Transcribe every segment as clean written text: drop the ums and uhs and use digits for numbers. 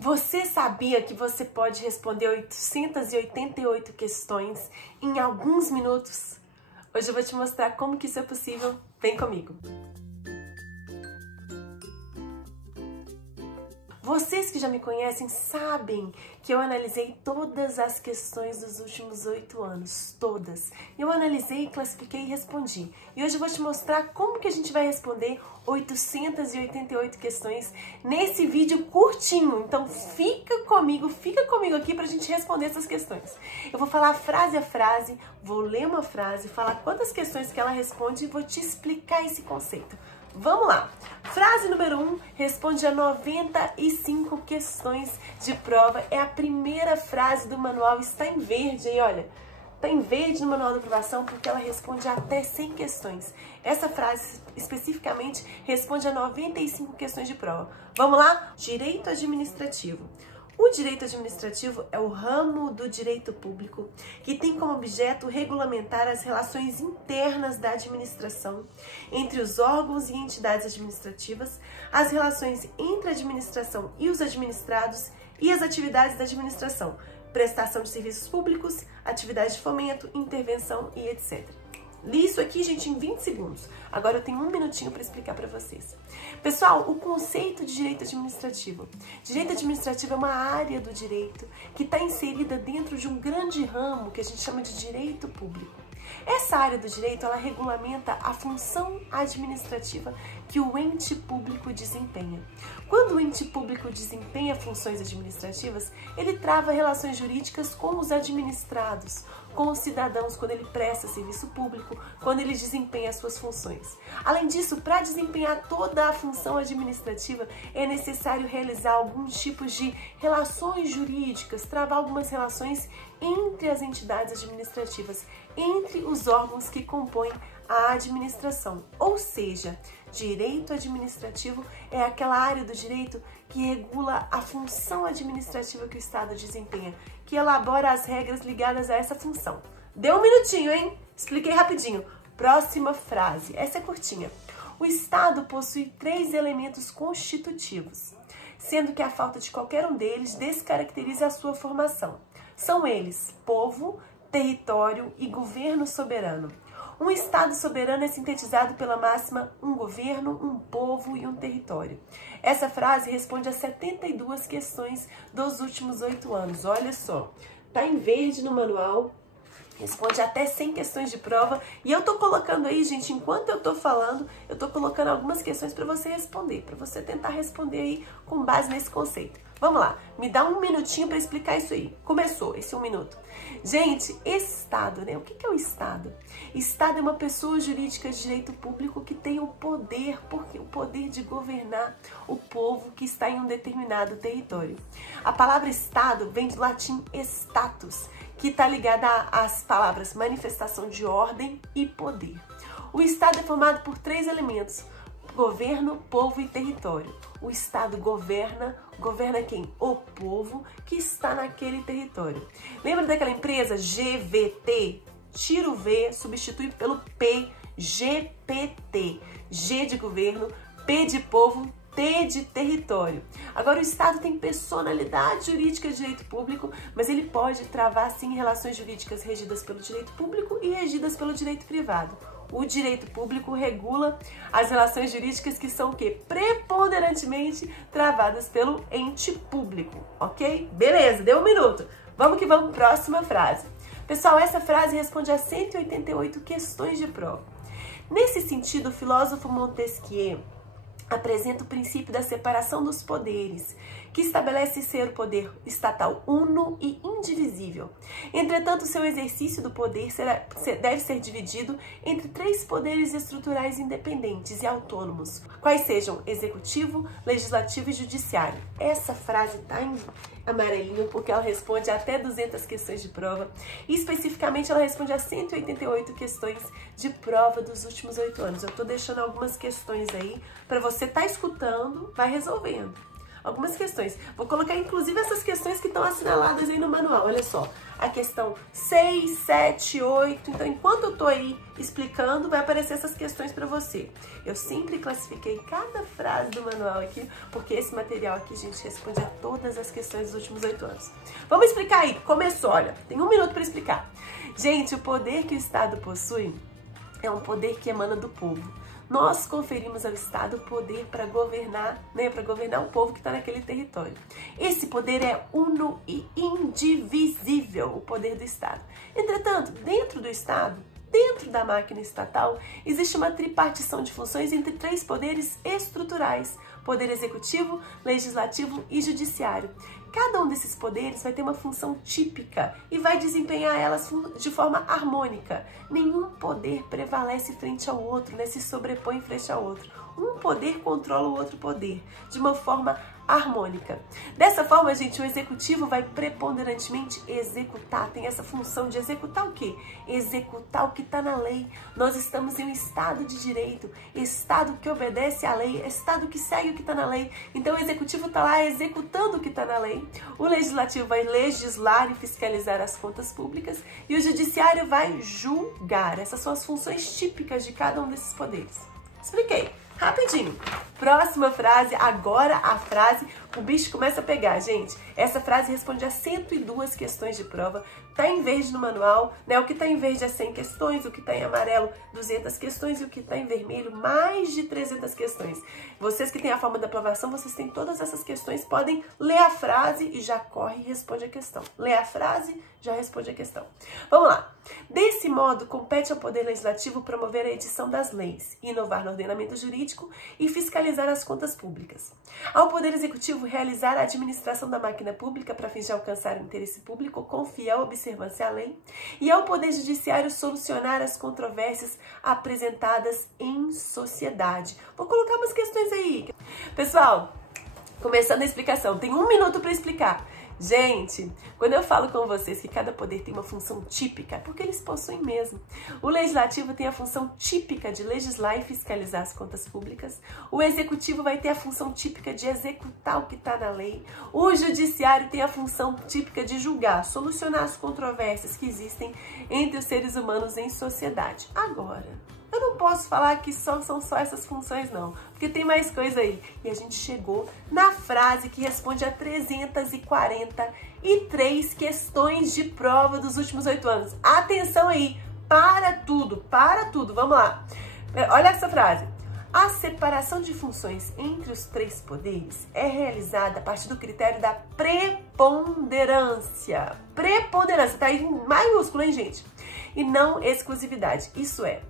Você sabia que você pode responder 888 questões em alguns minutos? Hoje eu vou te mostrar como que isso é possível. Vem comigo! Vocês que já me conhecem sabem que eu analisei todas as questões dos últimos 8 anos, todas. Eu analisei, classifiquei e respondi. E hoje eu vou te mostrar como que a gente vai responder 888 questões nesse vídeo curtinho. Então fica comigo aqui pra gente responder essas questões. Eu vou falar frase a frase, vou ler uma frase, falar quantas questões que ela responde e vou te explicar esse conceito. Vamos lá! Frase número 1 responde a 95 questões de prova. É a primeira frase do manual, está em verde aí, olha. Está em verde no manual da aprovação porque ela responde a até 100 questões. Essa frase especificamente responde a 95 questões de prova. Vamos lá? Direito administrativo. O direito administrativo é o ramo do direito público que tem como objeto regulamentar as relações internas da administração entre os órgãos e entidades administrativas, as relações entre a administração e os administrados e as atividades da administração, prestação de serviços públicos, atividades de fomento, intervenção e etc. Li isso aqui, gente, em 20 segundos. Agora eu tenho um minutinho para explicar para vocês. Pessoal, o conceito de direito administrativo. Direito administrativo é uma área do direito que está inserida dentro de um grande ramo que a gente chama de direito público. Essa área do direito, ela regulamenta a função administrativa que o ente público desempenha. Quando o ente público desempenha funções administrativas, ele trava relações jurídicas com os administrados, com os cidadãos, quando ele presta serviço público, quando ele desempenha as suas funções. Além disso, para desempenhar toda a função administrativa, é necessário realizar alguns tipos de relações jurídicas, travar algumas relações entre as entidades administrativas, entre os órgãos que compõem a administração. Ou seja, direito administrativo é aquela área do direito que regula a função administrativa que o Estado desempenha, que elabora as regras ligadas a essa função. Deu um minutinho, hein? Expliquei rapidinho. Próxima frase. Essa é curtinha. O Estado possui 3 elementos constitutivos, sendo que a falta de qualquer um deles descaracteriza a sua formação. São eles: povo, território e governo soberano. Um Estado soberano é sintetizado pela máxima um governo, um povo e um território. Essa frase responde a 72 questões dos últimos 8 anos. Olha só, tá em verde no manual, responde até 100 questões de prova. E eu tô colocando aí, gente, enquanto eu tô falando, eu tô colocando algumas questões para você responder, para você tentar responder aí com base nesse conceito. Vamos lá, me dá um minutinho para explicar isso aí. Começou, esse 1 minuto. Gente, Estado, né? O que é o Estado? Estado é uma pessoa jurídica de direito público que tem o poder, porque o poder de governar o povo que está em um determinado território. A palavra Estado vem do latim status, que está ligada às palavras manifestação de ordem e poder. O Estado é formado por 3 elementos: governo, povo e território. O Estado governa quem? O povo que está naquele território. Lembra daquela empresa GVT? Tira o V, substitui pelo P, GPT. G de governo, P de povo, T de território. Agora, o Estado tem personalidade jurídica de direito público, mas ele pode travar, sim, relações jurídicas regidas pelo direito público e regidas pelo direito privado. O direito público regula as relações jurídicas que são o quê? Preponderantemente travadas pelo ente público, ok? Beleza, deu 1 minuto. Vamos que vamos, próxima frase. Pessoal, essa frase responde a 188 questões de prova. Nesse sentido, o filósofo Montesquieu apresenta o princípio da separação dos poderes, que estabelece ser o poder estatal uno e indivisível. Entretanto, seu exercício do poder deve ser dividido entre 3 poderes estruturais independentes e autônomos, quais sejam executivo, legislativo e judiciário. Essa frase está em amarelinho porque ela responde a até 200 questões de prova e especificamente ela responde a 188 questões de prova dos últimos 8 anos. Eu estou deixando algumas questões aí para você estar escutando, vai resolvendo. algumas questões. Vou colocar inclusive essas questões que estão assinaladas aí no manual, olha só. A questão 6, 7, 8, então enquanto eu tô aí explicando, vai aparecer essas questões para você. Eu sempre classifiquei cada frase do manual aqui, porque esse material aqui, gente, responde a todas as questões dos últimos 8 anos. Vamos explicar aí, começou, olha, tem 1 minuto para explicar. Gente, o poder que o Estado possui é um poder que emana do povo. Nós conferimos ao Estado o poder para governar, né, para governar o povo que está naquele território. Esse poder é uno e indivisível, o poder do Estado. Entretanto, dentro do Estado, dentro da máquina estatal, existe uma tripartição de funções entre 3 poderes estruturais: poder executivo, legislativo e judiciário. Cada um desses poderes vai ter uma função típica e vai desempenhar elas de forma harmônica. Nenhum poder prevalece frente ao outro, né? Se sobrepõe frente ao outro. Um poder controla o outro poder de uma forma harmônica. Dessa forma, gente, o executivo vai preponderantemente executar, tem essa função de executar o quê? Executar o que está na lei. Nós estamos em um Estado de direito, Estado que obedece à lei, Estado que segue o que está na lei. Então o executivo está lá executando o que está na lei, o legislativo vai legislar e fiscalizar as contas públicas e o judiciário vai julgar. Essas são as funções típicas de cada um desses poderes. Expliquei. Rapidinho. Próxima frase, agora a frase, o bicho começa a pegar, gente. Essa frase responde a 102 questões de prova. Tá em verde no manual, né? O que tá em verde é 100 questões, o que tá em amarelo 200 questões e o que tá em vermelho mais de 300 questões. Vocês que têm a forma da aprovação, vocês têm todas essas questões, podem ler a frase e já corre e responde a questão. Lê a frase, já responde a questão. Vamos lá. Desse modo, compete ao Poder Legislativo promover a edição das leis, inovar no ordenamento jurídico e fiscalizar as contas públicas. Ao Poder Executivo realizar a administração da máquina pública para fins de alcançar o interesse público com fiel observância à lei. E ao Poder Judiciário solucionar as controvérsias apresentadas em sociedade. Vou colocar umas questões aí. Pessoal, começando a explicação, tem 1 minuto para explicar. Gente, quando eu falo com vocês que cada poder tem uma função típica, é porque eles possuem mesmo. O legislativo tem a função típica de legislar e fiscalizar as contas públicas. O executivo vai ter a função típica de executar o que está na lei. O judiciário tem a função típica de julgar, solucionar as controvérsias que existem entre os seres humanos em sociedade. Agora, eu não posso falar que são só essas funções, não, porque tem mais coisa aí. E a gente chegou na frase que responde a 343 questões de prova dos últimos 8 anos. Atenção aí, para tudo, vamos lá. Olha essa frase. A separação de funções entre os 3 poderes é realizada a partir do critério da preponderância. Preponderância, tá aí em maiúsculo, hein, gente? E não exclusividade, isso é,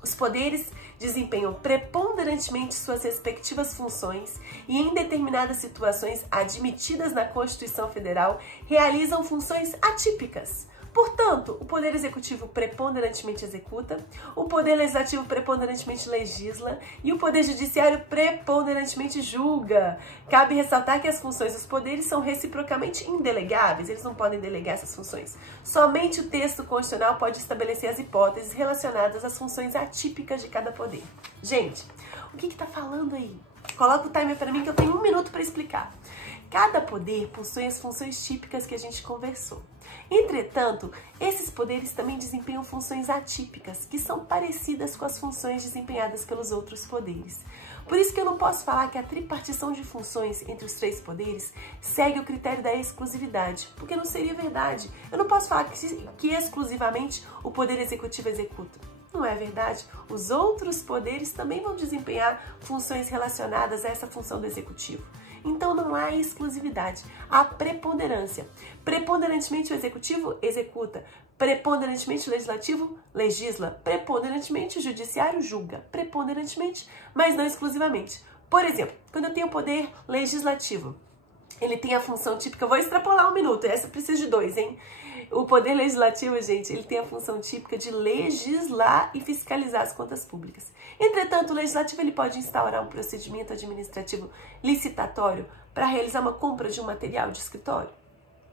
os poderes desempenham preponderantemente suas respectivas funções e, em determinadas situações admitidas na Constituição Federal, realizam funções atípicas. Portanto, o Poder Executivo preponderantemente executa, o Poder Legislativo preponderantemente legisla e o Poder Judiciário preponderantemente julga. Cabe ressaltar que as funções dos poderes são reciprocamente indelegáveis, eles não podem delegar essas funções. Somente o texto constitucional pode estabelecer as hipóteses relacionadas às funções atípicas de cada poder. Gente, o que está falando aí? Coloca o timer para mim que eu tenho 1 minuto para explicar. Cada poder possui as funções típicas que a gente conversou. Entretanto, esses poderes também desempenham funções atípicas, que são parecidas com as funções desempenhadas pelos outros poderes. Por isso que eu não posso falar que a tripartição de funções entre os 3 poderes segue o critério da exclusividade, porque não seria verdade. Eu não posso falar que exclusivamente o Poder Executivo executa. Não é verdade? Os outros poderes também vão desempenhar funções relacionadas a essa função do Executivo. Então não há exclusividade, há preponderância. Preponderantemente o Executivo executa, preponderantemente o Legislativo legisla, preponderantemente o Judiciário julga, preponderantemente, mas não exclusivamente. Por exemplo, quando eu tenho o Poder Legislativo, ele tem a função típica, eu vou extrapolar 1 minuto, essa precisa de 2, hein? O Poder Legislativo, gente, ele tem a função típica de legislar e fiscalizar as contas públicas. Entretanto, o Legislativo ele pode instaurar um procedimento administrativo licitatório para realizar uma compra de um material de escritório?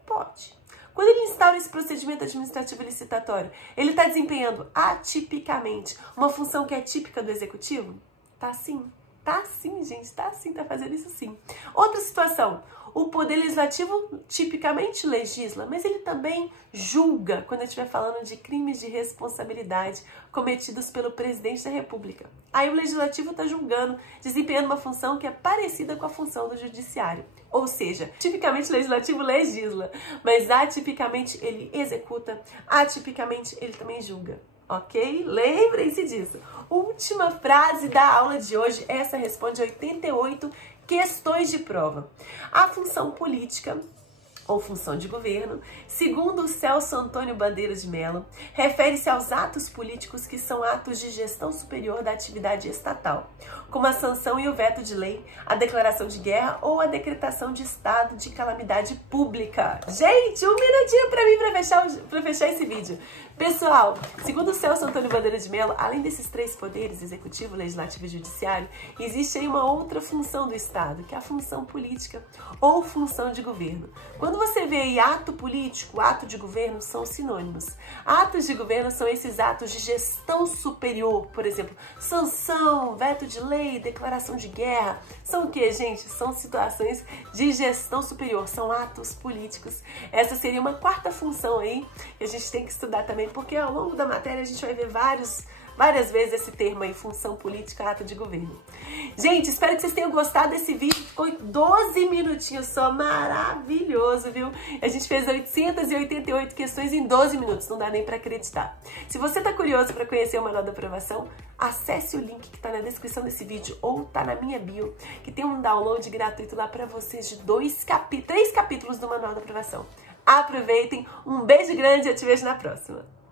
Pode. Quando ele instaura esse procedimento administrativo licitatório, ele está desempenhando atipicamente uma função que é típica do Executivo? Tá sim. Tá sim, gente, tá sim, tá fazendo isso sim. Outra situação, o Poder Legislativo tipicamente legisla, mas ele também julga quando estiver falando de crimes de responsabilidade cometidos pelo presidente da República. Aí o Legislativo está julgando, desempenhando uma função que é parecida com a função do Judiciário. Ou seja, tipicamente o Legislativo legisla, mas atipicamente ele executa, atipicamente ele também julga. Ok? Lembrem-se disso. Última frase da aula de hoje, essa responde 88 questões de prova. A função política ou função de governo, segundo o Celso Antônio Bandeira de Mello, refere-se aos atos políticos que são atos de gestão superior da atividade estatal, como a sanção e o veto de lei, a declaração de guerra ou a decretação de estado de calamidade pública. Gente, um minutinho para mim para fechar esse vídeo. Pessoal, segundo o Celso Antônio Bandeira de Mello, além desses três poderes, executivo, legislativo e judiciário, existe aí uma outra função do Estado, que é a função política ou função de governo. Quando você vê aí ato político, ato de governo, são sinônimos. Atos de governo são esses atos de gestão superior, por exemplo, sanção, veto de lei, declaração de guerra. São o que, gente? São situações de gestão superior, são atos políticos. Essa seria uma quarta função aí que a gente tem que estudar também, porque ao longo da matéria a gente vai ver várias vezes esse termo aí, função política, ato de governo. Gente, espero que vocês tenham gostado desse vídeo. Ficou 12 minutinhos só, maravilhoso, viu? A gente fez 888 questões em 12 minutos, não dá nem pra acreditar. Se você tá curioso para conhecer o Manual da Aprovação, acesse o link que tá na descrição desse vídeo ou tá na minha bio, que tem um download gratuito lá pra vocês de 3 capítulos do Manual da Aprovação. Aproveitem, um beijo grande e eu te vejo na próxima.